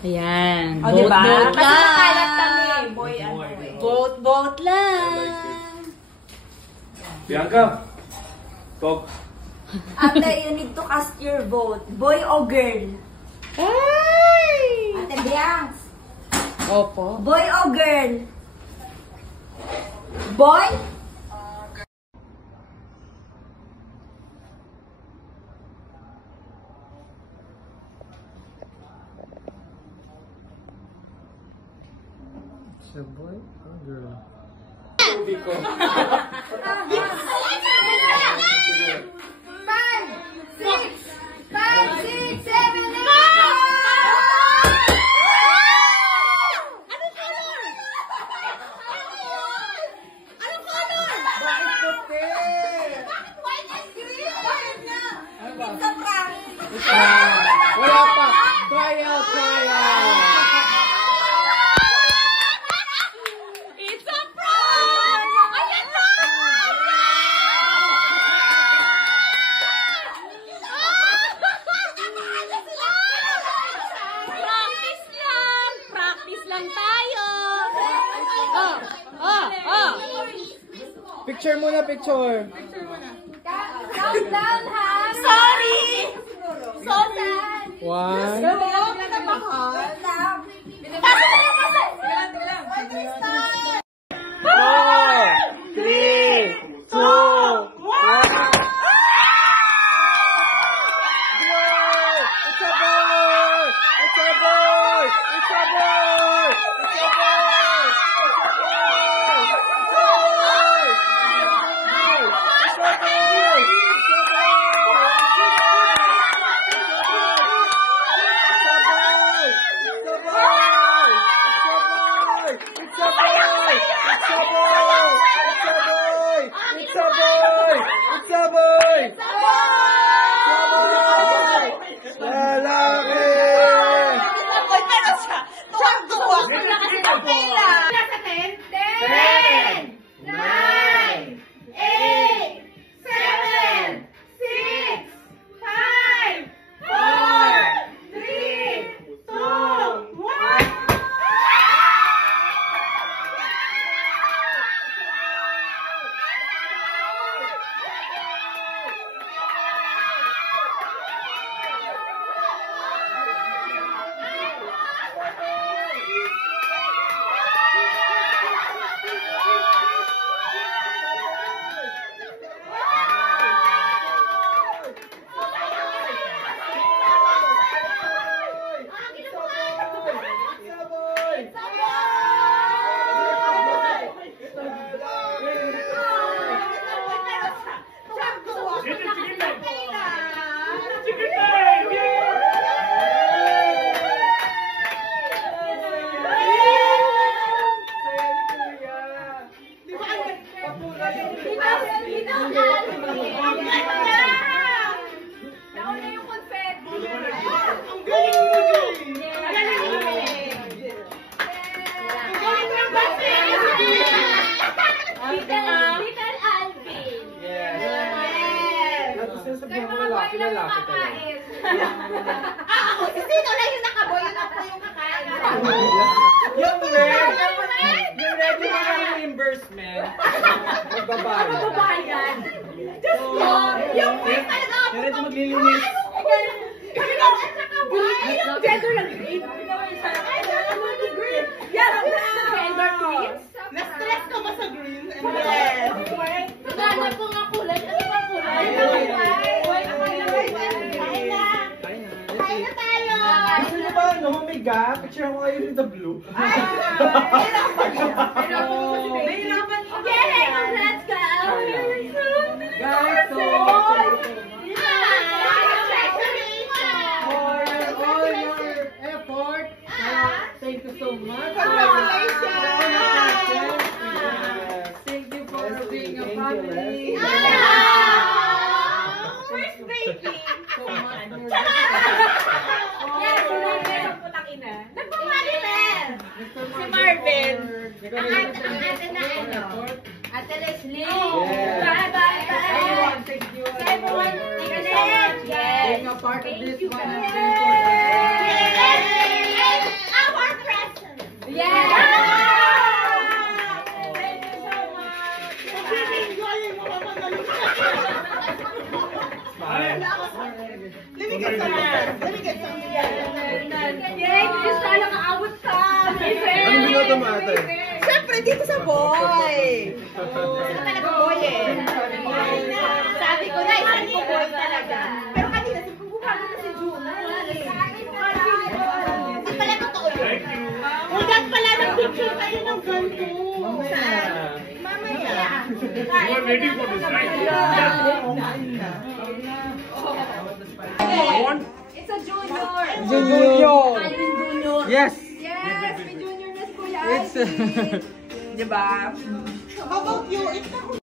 Ayan. O, diba? Vote Kasi lang. nakalat kami. Boy, ano eh. Vote lang. Bianca. Talk. Ate, you need to cast your vote. Boy o girl? Ay! Ate Bianx. Opo. Boy o girl? Boy? It's a boy or girl? Wala pa! Trial! It's a prank! Ayan na! Practice lang tayo. Picture muna, picture! Countdown, ha? Sorry! So sad. One. Four, three, two, one. It's a boy! It's a boy! It's a boy! It's a boy! Lalaki talaga. Ako, sino lang yung nakaboy? Yun ako yung kakain. Yung red yung mga reimbursement. Magbabayan. Magbabayan. Just yung quick talaga. Yung red maglilinis. Kami lang ang nakaboy. Yung gender ng green. Yan, ang gender green. Na-stress ka ba sa green? Yes. Naghanap ko nga kulay. Ano ba kulay? Gusto niyo ba, no? Mega? Picture mo kayo with the blue. Nahirapan ko. Okay, let's go. Guys, so... For all your effort, thank you so much. Congratulations. Thank you for being a family. First baby. So much more. Si Marvin. Ang ate na ano? Ate Leslie. Bye. Everyone, thank you. Everyone, thank you so much. Yes. Being a part of this one. Yes. gusto mo ate? Siyempre, dito sa boy. Sino talaga boy eh? Sabi ko na, isang ko boy talaga. Pero kanina, sumpubukan na si Juna. Hindi pala totoo yun. Huwag pala ng picture kayo ng ganito. Saan? Mamaya. You are waiting for this, right? It's a junior. Junior. Alvin Junior. Yes. Yes, may junior na si Kuya It's Alvin. Diba? How about you? It's na